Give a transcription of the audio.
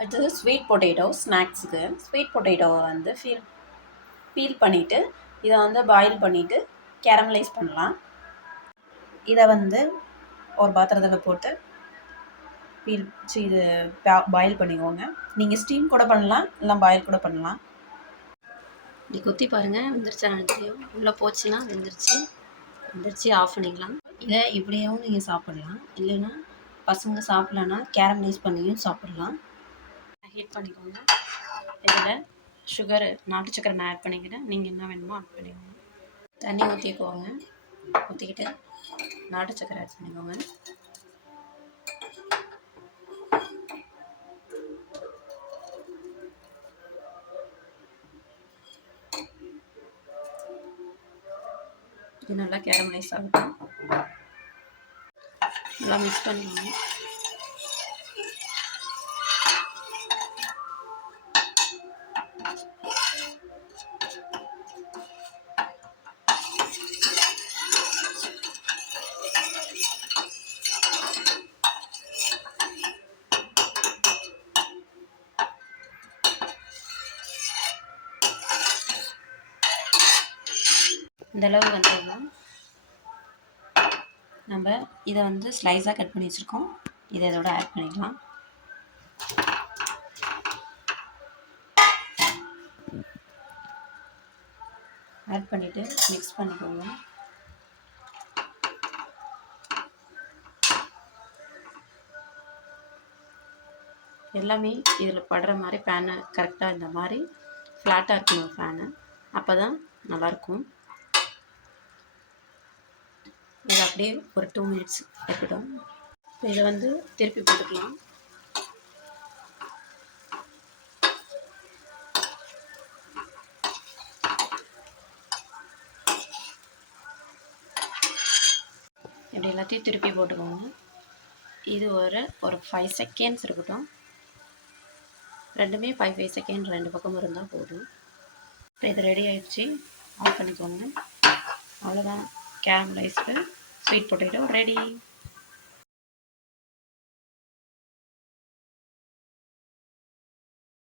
அடுத்தது sweet potato ஸ்நாக்ஸுக்கு. Sweet பொட்டேட்டோவை வந்து பீல் பண்ணிவிட்டு இதை வந்து பாயில் பண்ணிவிட்டு கேரமலைஸ் பண்ணலாம். இதை வந்து ஒரு பாத்திரத்தில் போட்டு இது பாயில் பண்ணிக்கோங்க. நீங்கள் ஸ்டீம் கூட பண்ணலாம், இல்லை பாயில் கூட பண்ணலாம். இப்படி கொத்தி பாருங்கள், வெந்துருச்சா தெரியும். உள்ளே போச்சுன்னா வெந்துருச்சு ஆஃப் பண்ணிக்கலாம். இதை இப்படியாகவும் நீங்கள் சாப்பிட்லாம், இல்லைன்னா பசங்க சாப்பிட்லன்னா கேரமலைஸ் பண்ணியும் சாப்பிட்லாம். ஹீட் பண்ணிக்கோங்க. இதில் சுகரு நாட்டு சக்கரை நான் ஆட் பண்ணிக்கிறேன். நீங்கள் என்ன வேணுமோ ஆட் பண்ணிக்கோங்க. தண்ணி ஊற்றிக்கோங்க. ஊற்றிக்கிட்டு நாட்டு சக்கரை ஆட் பண்ணிக்கோங்க. இது நல்லா கேரமலைஸ் ஆகட்டும். நல்லா மிக்ஸ் பண்ணிக்கோங்க. இந்தளவு வந்துடலாம். நம்ம இதை வந்து ஸ்லைஸாக கட் பண்ணி வச்சுருக்கோம். இதை இதோட ஆட் பண்ணிக்கலாம். ஆட் பண்ணிவிட்டு மிக்ஸ் பண்ணிக்கோங்க. எல்லாமே இதில் படுற மாதிரி பேனு கரெக்டாக இந்த மாதிரி ஃப்ளாட்டாக இருக்கணும் ஃபேனு. அப்போ தான் நல்லாயிருக்கும். இது அப்படியே ஒரு 2 மினிட்ஸ் இருக்கட்டும். இப்போ இதை வந்து திருப்பி போட்டுக்கலாம். இப்படி எல்லாத்தையும் திருப்பி போட்டுக்கோங்க. இது ஒரு 5 செகண்ட்ஸ் இருக்கட்டும். ரெண்டுமே 5 செகண்ட் ரெண்டு பக்கமும் இருந்தால் போதும். இப்போ இது ரெடி ஆகிடுச்சு. ஆஃப் பண்ணிக்கோங்க. அவ்வளோதான், கேரமலைஸ்டு ஸ்வீட் பொட்டேட்டோ ரெடி.